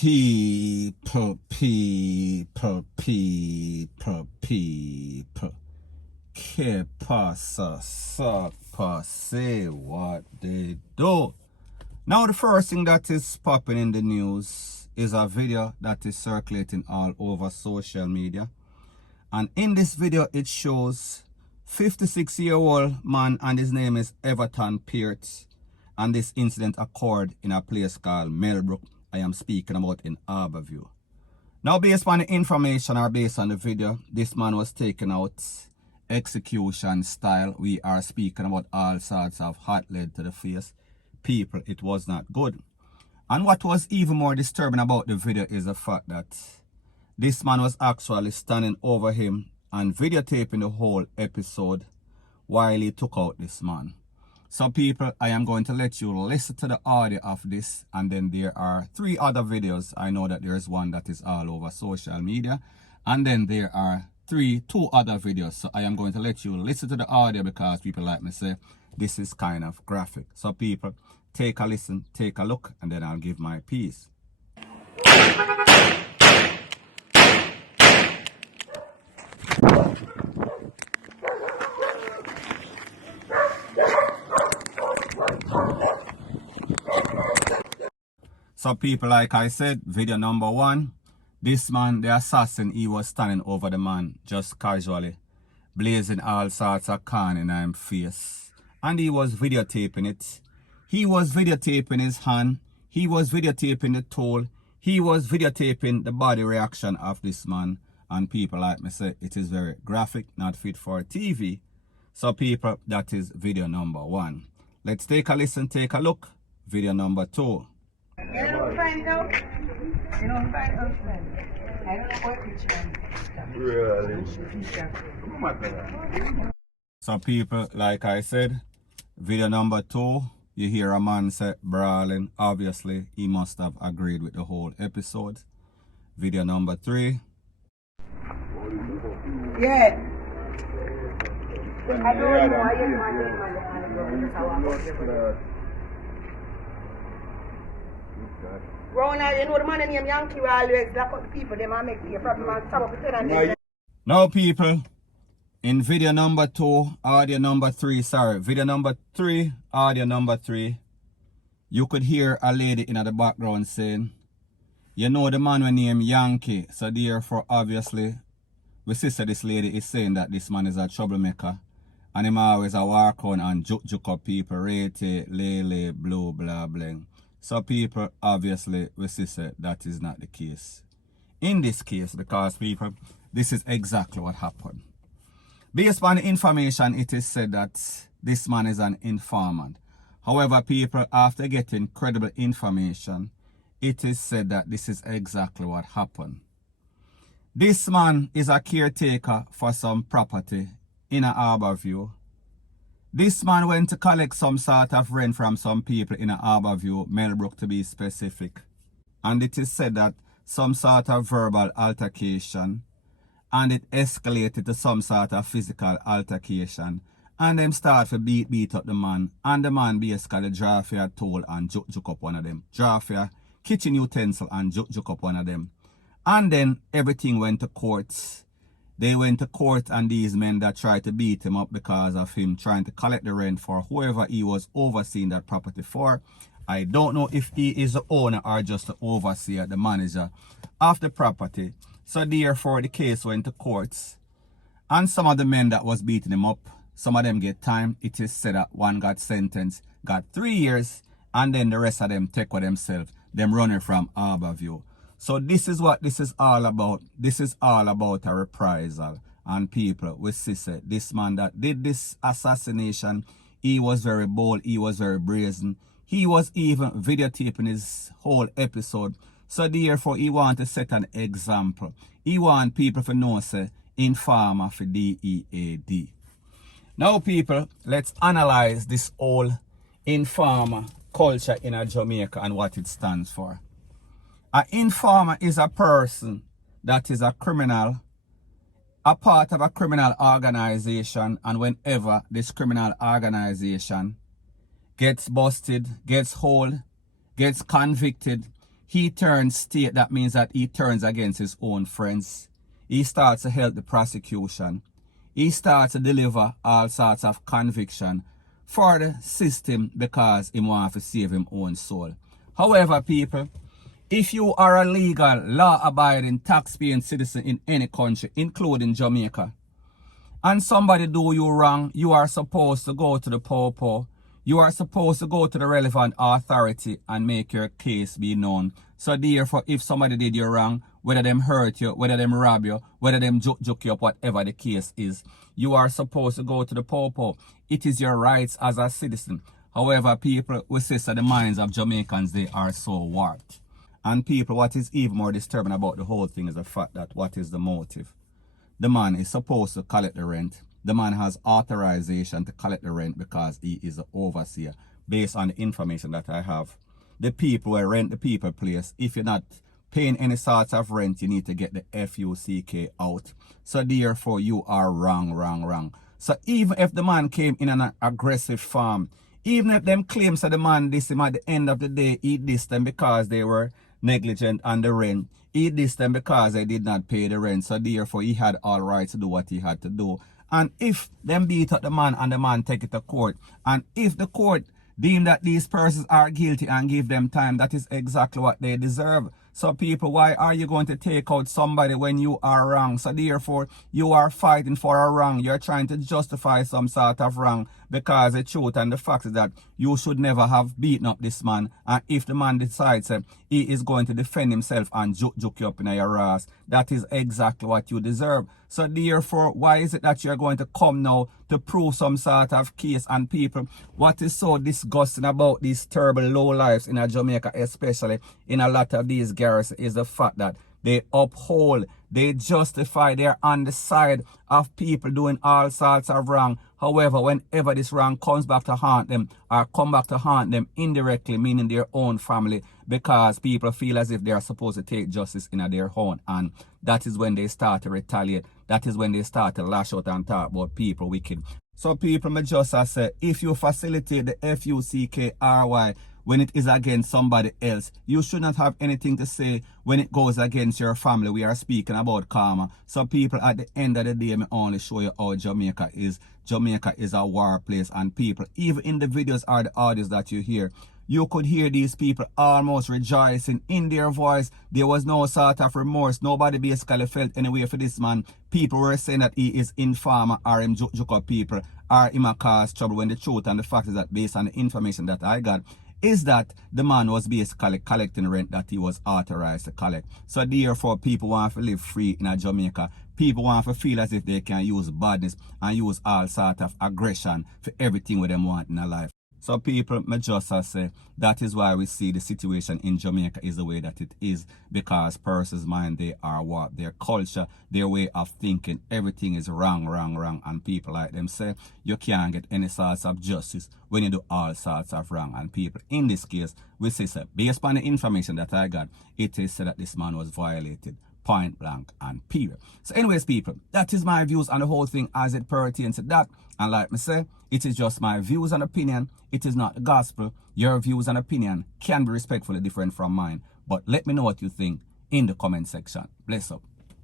People. Que pasa, suck, say what they do. Now the first thing that is popping in the news is a video that is circulating all over social media. And in this video it shows 56-year-old man, and his name is Everton Pearce. And this incident occurred in a place called Millbrook. I am speaking about in Harborview. Now, based on the information or based on the video, this man was taken out execution style. We are speaking about all sorts of hot lead to the face. People, it was not good. And what was even more disturbing about the video is the fact that this man was actually standing over him and videotaping the whole episode while he took out this man. So people, I am going to let you listen to the audio of this, and then there are 3 other videos. I know that there is one that is all over social media, and then there are 2 other videos. So I am going to let you listen to the audio because people like me say this is kind of graphic. So people, take a listen, take a look, and then I'll give my piece. So people, like I said, video number 1, this man, the assassin, he was standing over the man just casually, blazing all sorts of corn in his face. And he was videotaping it. He was videotaping his hand. He was videotaping the tool. He was videotaping the body reaction of this man. And people like me say, it is very graphic, not fit for TV. So people, that is video number 1. Let's take a listen, take a look. Video number 2. You don't find out. You don't find out, friend. I don't know what which one. Really? So people, like I said, video number 2, you hear a man say brawling. Obviously, he must have agreed with the whole episode. Video number 3. Yeah. I don't know. Ronald, you know the man named Yankee will always lock up the people, they might make the problem and stop up with it. Now people, in video number 2, audio number 3, video number 3, audio number 3, you could hear a lady in the background saying, you know the man named Yankee, so therefore obviously, we see this lady is saying that this man is a troublemaker, and him always a walk on and juke up people, rate, lele, blue, blah, bling. So people, obviously, we see that is not the case. In this case, because people, this is exactly what happened. Based on the information, it is said that this man is an informant. However, people, after getting credible information, it is said that this is exactly what happened. This man is a caretaker for some property in a Harborview. This man went to collect some sort of rent from some people in a Harborview, Millbrook to be specific. And it is said that some sort of verbal altercation, and it escalated to some sort of physical altercation. And them start to beat up the man. And the man basically draw for a tool and juke up one of them. Draw for a kitchen utensil and juke up one of them. And then everything went to court. They went to court, and these men that tried to beat him up because of him trying to collect the rent for whoever he was overseeing that property for. I don't know if he is the owner or just the overseer, the manager of the property. So therefore the case went to courts. And some of the men that was beating him up, some of them get time. It is said that one got sentenced, got 3 years, and then the rest of them take for themselves, them running from Harborview. So this is what this is all about. This is all about a reprisal. And people, we see this man that did this assassination, he was very bold, he was very brazen. He was even videotaping his whole episode. So therefore, he want to set an example. He want people to know, say, informer for DEAD. Now people, let's analyze this whole informer culture in Jamaica and what it stands for. An informer is a person that is a criminal, a part of a criminal organization, and whenever this criminal organization gets busted, gets hold, gets convicted, he turns state, that means that he turns against his own friends. He starts to help the prosecution. He starts to deliver all sorts of conviction for the system because he wants to save his own soul. However, people, if you are a legal, law-abiding, tax-paying citizen in any country, including Jamaica, and somebody do you wrong, you are supposed to go to the popo. You are supposed to go to the relevant authority and make your case be known. So therefore, if somebody did you wrong, whether them hurt you, whether them rob you, whether them juke you up, whatever the case is, you are supposed to go to the popo. It is your rights as a citizen. However, people, we say that the minds of Jamaicans, they are so warped. And people, what is even more disturbing about the whole thing is the fact that what is the motive? The man is supposed to collect the rent. The man has authorization to collect the rent because he is an overseer. Based on the information that I have, the people who rent the people place, if you're not paying any sort of rent, you need to get the FUCK out. So therefore, you are wrong. So even if the man came in an aggressive form, even if them claims that the man dissed him at the end of the day, he dissed them because they were negligent on the rent. He dissed them because they did not pay the rent. So therefore, he had all rights to do what he had to do. And if them beat up the man and the man take it to court, and if the court deem that these persons are guilty and give them time, that is exactly what they deserve. So people, why are you going to take out somebody when you are wrong? So therefore, you are fighting for a wrong. You're trying to justify some sort of wrong because the truth and the fact is that you should never have beaten up this man. And if the man decides that he is going to defend himself and juke you up in your ass, that is exactly what you deserve. So therefore, why is it that you're going to come now to prove some sort of case? And people, what is so disgusting about these terrible low lives in Jamaica, especially in a lot of these garrisons, is the fact that they uphold, they justify, they're on the side of people doing all sorts of wrong. However, whenever this wrong comes back to haunt them, or come back to haunt them indirectly, meaning their own family, because people feel as if they are supposed to take justice in their own, and that is when they start to retaliate. That is when they start to lash out and talk about people wicked. So people, may just say, if you facilitate the FUCKRY when it is against somebody else, you should not have anything to say when it goes against your family. We are speaking about karma. So people, at the end of the day, me only show you how Jamaica is. Jamaica is a war place, and people, even in the videos or the audios that you hear, you could hear these people almost rejoicing in their voice. There was no sort of remorse. Nobody basically felt any way for this man. People were saying that he is informer or him juke up people or him a cause trouble, when the truth and the fact is that based on the information that I got, is that the man was basically collecting rent that he was authorized to collect. So therefore, people want to live free in Jamaica. People want to feel as if they can use badness and use all sort of aggression for everything what them want in their life. So people, may just say, that is why we see the situation in Jamaica is the way that it is, because persons' mind, they are what? Their culture, their way of thinking, everything is wrong. And people like them say, you can't get any sorts of justice when you do all sorts of wrong. And people, in this case, we say, based on the information that I got, it is said that this man was violated. Point blank and period. So anyways, people, that is my views on the whole thing as it pertains to that. And like me say, it is just my views and opinion. It is not the gospel. Your views and opinion can be respectfully different from mine. But let me know what you think in the comment section. Bless up.